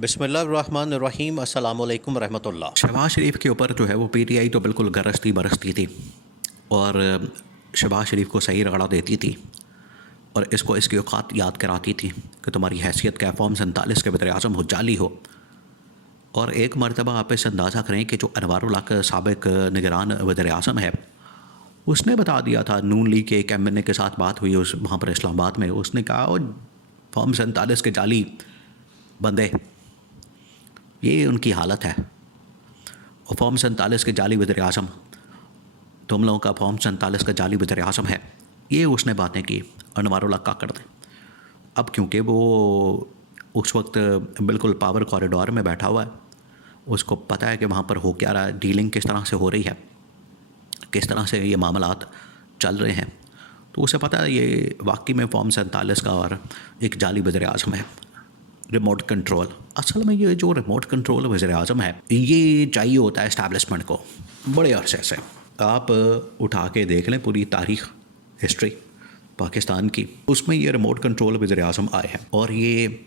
बिस्मिल्लाहिर्रहमानिर्रहीम अस्सलामु अलैकुम रहमतुल्लाह। शहबाज शरीफ के ऊपर जो है वो पीटीआई तो बिल्कुल गरजती बरसती थी और शहबाज शरीफ को सही रगड़ा देती थी और इसको इसकी औकात याद कराती थी कि तुम्हारी हैसियत क्या, फॉर्म 47 के वज़ीर-ए-आज़म हो, जाली हो। और एक मरतबा आप इस अंदाज़ा करें कि जो अनवारुल हक साबिक निगरान वज़ीर-ए-आज़म है, उसने बता दिया था, नून लीग के एक एमएनए के साथ बात हुई उस वहाँ पर इस्लामाबाद में, उसने कहा ओ फॉर्म 47 के जाली बंदे, ये उनकी हालत है। और फॉर्म 47 के जाली वज़ीर-ए-आज़म, तुम लोगों का फॉर्म 47 का जाली वज़ीर-ए-आज़म है। ये उसने बातें की अनवारुल हक काकड़ ने। अब क्योंकि वो उस वक्त बिल्कुल पावर कॉरिडोर में बैठा हुआ है, उसको पता है कि वहाँ पर हो क्या रहा है, डीलिंग किस तरह से हो रही है, किस तरह से ये मामलात चल रहे हैं, तो उसे पता है ये वाकई में फॉर्म 47 का और एक जाली वज़ीर-ए-आज़म है। रिमोट कंट्रोल, असल में ये जो रिमोट कंट्रोल वज़ीर-ए-आज़म है, ये चाहिए होता है इस्टेब्लिशमेंट को बड़े अरसे से। आप उठा के देख लें पूरी तारीख़, हिस्ट्री पाकिस्तान की, उसमें ये रिमोट कंट्रोल वज़ीर-ए-आज़म आए हैं। और ये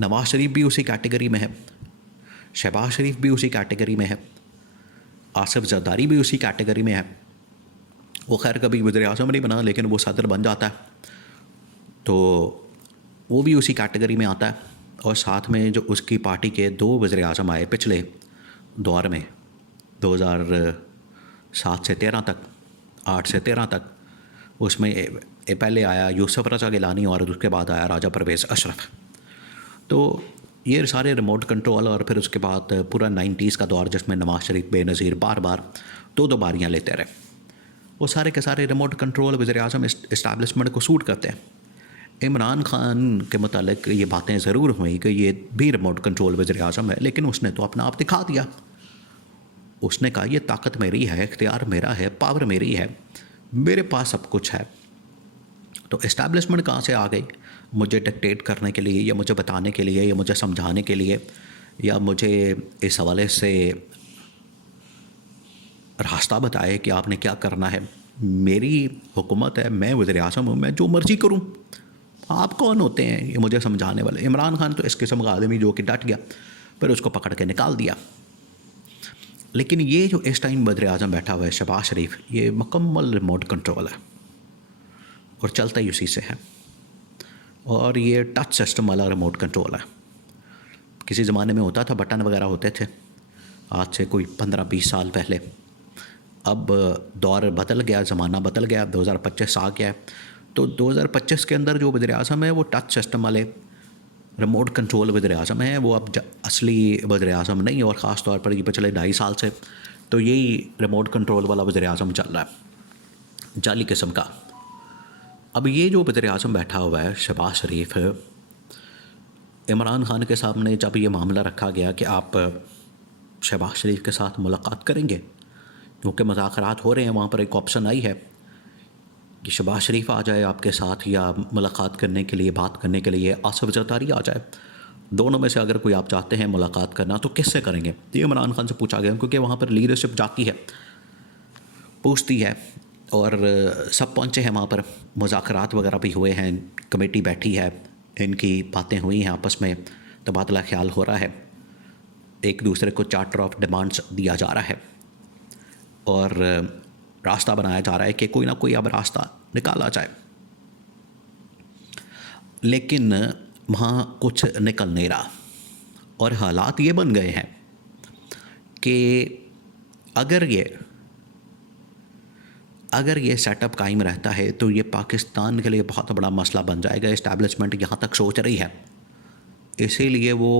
नवाज़ शरीफ भी उसी कैटेगरी में है, शहबाज शरीफ भी उसी कैटेगरी में है, आसिफ ज़रदारी भी उसी कैटेगरी में है। वो खैर कभी वज़ीर-ए-आज़म नहीं बना, लेकिन वो सदर बन जाता है तो वो भी उसी कैटेगरी में आता है। और साथ में जो उसकी पार्टी के 2 वज़ीर-ए-आज़म आए पिछले दौर में, 2007 से 13 तक, 8 से 13 तक, उसमें पहले आया यूसुफ रज़ा गिलानी और उसके बाद आया राजा परवेज़ अशरफ। तो ये सारे रिमोट कंट्रोल, और फिर उसके बाद पूरा 90s का दौर जिसमें नवाज़ शरीफ बेनज़ीर बार बार 2 बारियाँ लेते रहे, वो सारे के सारे रिमोट कंट्रोल वज़ीर-ए-आज़म इस्टेब्लिशमेंट को सूट करते हैं। इमरान खान के मुतालिक ये बातें ज़रूर हुई कि ये भी रिमोट कंट्रोल वज़ीर-ए-आज़म है, लेकिन उसने तो अपना आप दिखा दिया। उसने कहा ये ताकत मेरी है, इख्तियार मेरा है, पावर मेरी है, मेरे पास सब कुछ है। तो इस्टेब्लिशमेंट कहाँ से आ गई मुझे डिक्टेट करने के लिए, या मुझे बताने के लिए, या मुझे समझाने के लिए, या मुझे इस हवाले से रास्ता बताए कि आपने क्या करना है। मेरी हुकूमत है, मैं वज़ीर-ए-आज़म हूँ, मैं जो मर्ज़ी करूँ। आप कौन होते हैं ये मुझे समझाने वाले? इमरान खान तो इस किस्म का आदमी जो कि डट गया, फिर उसको पकड़ के निकाल दिया। लेकिन ये जो इस टाइम वज़ीर-ए-आज़म बैठा हुआ है शहबाज शरीफ, ये मुकम्मल रिमोट कंट्रोल है और चलता ही उसी से है। और ये टच सिस्टम वाला रिमोट कंट्रोल है। किसी ज़माने में होता था, बटन वगैरह होते थे, आज से कोई 15-20 साल पहले। अब दौर बदल गया, ज़माना बदल गया, 2025 आ गया है। तो 2025 के अंदर जो वज़ीर-ए-आज़म है वो टच सिस्टम वाले रिमोट कंट्रोल वज़ीर-ए-आज़म है, वो अब असली वज़ीर-ए-आज़म नहीं है। और ख़ास तौर पर ये पिछले 2.5 साल से तो यही रिमोट कंट्रोल वाला वज़ीर-ए-आज़म चल रहा है, जाली किस्म का। अब ये जो वज़ीर-ए-आज़म बैठा हुआ है शहबाज शरीफ, इमरान खान के सामने जब ये मामला रखा गया कि आप शहबाज शरीफ के साथ मुलाकात करेंगे, क्योंकि मुज़ाकरात हो रहे हैं, वहाँ पर एक ऑप्शन आई है कि शहबाज शरीफ आ जाए आपके साथ, या मुलाकात करने के लिए, बात करने के लिए आसिफ ज़रदारी आ जाए। दोनों में से अगर कोई आप चाहते हैं मुलाकात करना तो किससे करेंगे? ये इमरान खान से पूछा गया, क्योंकि वहाँ पर लीडरशिप जाती है, पूछती है, और सब पहुँचे हैं वहाँ पर। मुज़ाकरात वगैरह भी हुए हैं, कमेटी बैठी है, इनकी बातें हुई हैं, आपस में तबादला ख्याल हो रहा है, एक दूसरे को चार्टर ऑफ डिमांड्स दिया जा रहा है और रास्ता बनाया जा रहा है कि कोई ना कोई अब रास्ता निकाला जाए। लेकिन वहाँ कुछ निकल नहीं रहा और हालात ये बन गए हैं कि अगर ये सेटअप कायम रहता है तो ये पाकिस्तान के लिए बहुत बड़ा मसला बन जाएगा। इस्टेब्लिशमेंट यहाँ तक सोच रही है, इसीलिए वो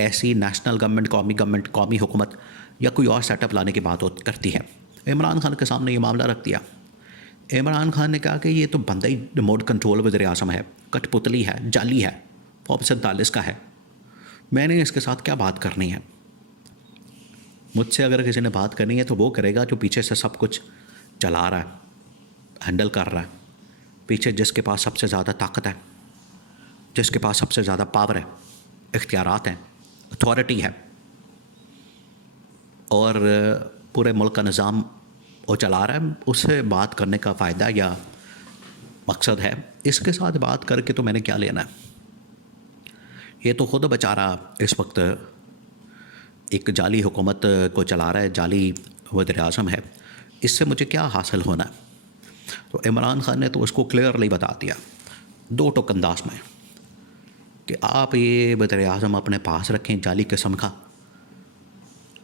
ऐसी नेशनल गवर्नमेंट, कौमी हुकूमत या कोई और सेटअप लाने की बात करती है। इमरान खान के सामने ये मामला रख दिया। इमरान खान ने कहा कि ये तो बंदा ही रिमोट कंट्रोल वज़ीर-ए-आज़म है, कठपुतली है, जाली है, फॉर्म 47 का है, मैंने इसके साथ क्या बात करनी है? मुझसे अगर किसी ने बात करनी है तो वो करेगा जो पीछे से सब कुछ चला रहा है, हैंडल कर रहा है, पीछे जिसके पास सबसे ज़्यादा ताकत है, जिसके पास सबसे ज़्यादा पावर है, इख्तियारात हैं, अथॉरिटी है, और पूरे मुल्क का निज़ाम वो चला रहा है। उससे बात करने का फ़ायदा या मकसद है, इसके साथ बात करके तो मैंने क्या लेना है? ये तो ख़ुद बेचारा इस वक्त एक जाली हुकूमत को चला रहा है, जाली वज़ीर आज़म है। इससे मुझे क्या हासिल होना है? तो इमरान खान ने तो उसको क्लियरली बता दिया दो टुक अंदाज में कि आप ये वज़ीर आज़म अपने पास रखें, जाली किस्म का,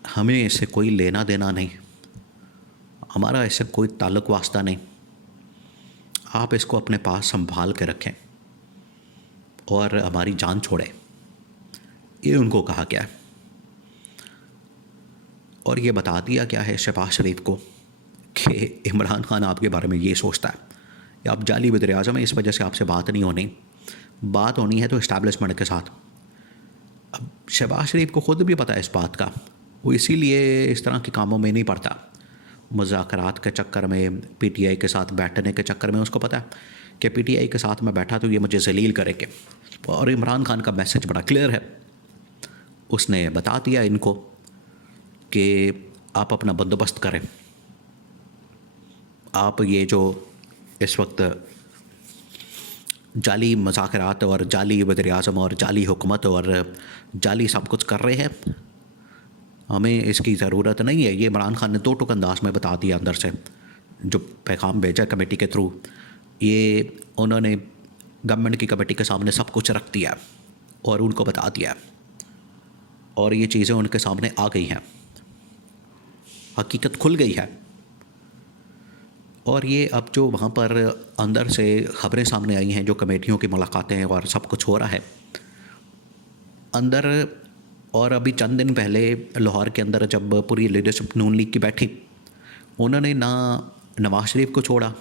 हमें इससे कोई लेना देना नहीं, हमारा इससे कोई ताल्लुक़ वास्ता नहीं, आप इसको अपने पास संभाल के रखें और हमारी जान छोड़ें, ये उनको कहा गया है। और ये बता दिया गया है शहबाज शरीफ को कि इमरान खान आपके बारे में ये सोचता है कि आप जाली वज़ीर आज़म है, इस वजह से आपसे बात नहीं होनी, बात होनी है तो इस्टेब्लिशमेंट के साथ। अब शहबाज शरीफ को ख़ुद भी पता है इस बात का, वो इसीलिए इस तरह के कामों में नहीं पड़ता। मुज़ाकरात के चक्कर में, पीटीआई के साथ बैठने के चक्कर में उसको पता है कि पीटीआई के साथ मैं बैठा तो ये मुझे जलील करेंगे। और इमरान खान का मैसेज बड़ा क्लियर है, उसने बता दिया इनको कि आप अपना बंदोबस्त करें, आप ये जो इस वक्त जाली मुज़ाकरात और जाली वज़ीर आज़म और जाली हुकूमत और जाली सब कुछ कर रहे हैं, हमें इसकी ज़रूरत नहीं है। ये इमरान खान ने दो टुक अंदाज में बता दिया अंदर से, जो पैगाम भेजा कमेटी के थ्रू, ये उन्होंने गवर्नमेंट की कमेटी के सामने सब कुछ रख दिया और उनको बता दिया, और ये चीज़ें उनके सामने आ गई हैं, हकीकत खुल गई है। और ये अब जो वहाँ पर अंदर से ख़बरें सामने आई हैं, जो कमेटियों की मुलाकातें हैं और सब कुछ हो रहा है अंदर। और अभी चंद दिन पहले लाहौर के अंदर जब पूरी लीडरशिप नून लीग की बैठी, उन्होंने ना नवाज़ शरीफ को छोड़ा,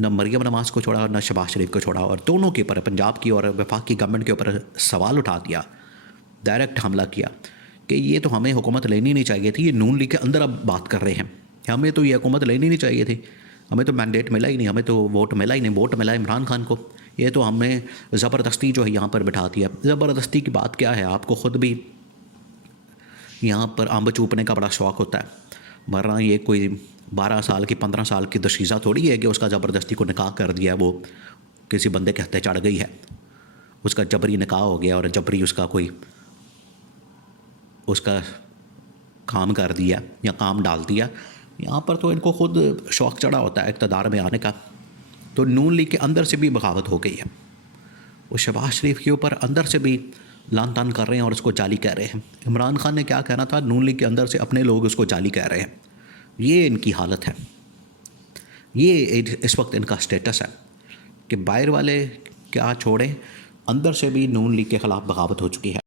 न मरीम नवाज़ को छोड़ा, न शहबाज शरीफ को छोड़ा, और दोनों के ऊपर, पंजाब की और वफाक की गवर्नमेंट के ऊपर सवाल उठा दिया, डायरेक्ट हमला किया कि ये तो हमें हुकूमत लेनी नहीं चाहिए थी, ये नून लीग के अंदर अब बात कर रहे हैं, हमें तो ये हुकूमत लेनी नहीं चाहिए थी, हमें तो मैंडेट मिला ही नहीं, हमें तो वोट मिला ही नहीं, वोट मिला इमरान खान को, ये तो हमें ज़बरदस्ती जो है यहाँ पर बिठा दिया। ज़बरदस्ती की बात क्या है, आपको ख़ुद भी यहाँ पर अम्ब चूपने का बड़ा शौक़ होता है, वरना ये कोई 12 साल की 15 साल की दशीज़ा थोड़ी है कि उसका ज़बरदस्ती को निकाह कर दिया, वो किसी बंदे के हत्थे चढ़ गई है, उसका जबरी निकाह हो गया और जबरी उसका कोई उसका काम कर दिया या काम डाल दिया। यहाँ पर तो इनको खुद शौक़ चढ़ा होता है इक़्तिदार में आने का। तो नून लीग के अंदर से भी बगावत हो गई है, वो शहबाज शरीफ के ऊपर अंदर से भी लान तान कर रहे हैं और उसको जाली कह रहे हैं। इमरान खान ने क्या कहना था, नून लीग के अंदर से अपने लोग उसको जाली कह रहे हैं। ये इनकी हालत है, ये इस वक्त इनका स्टेटस है कि बाहर वाले क्या छोड़ें, अंदर से भी नून लीग के ख़िलाफ़ बगावत हो चुकी है।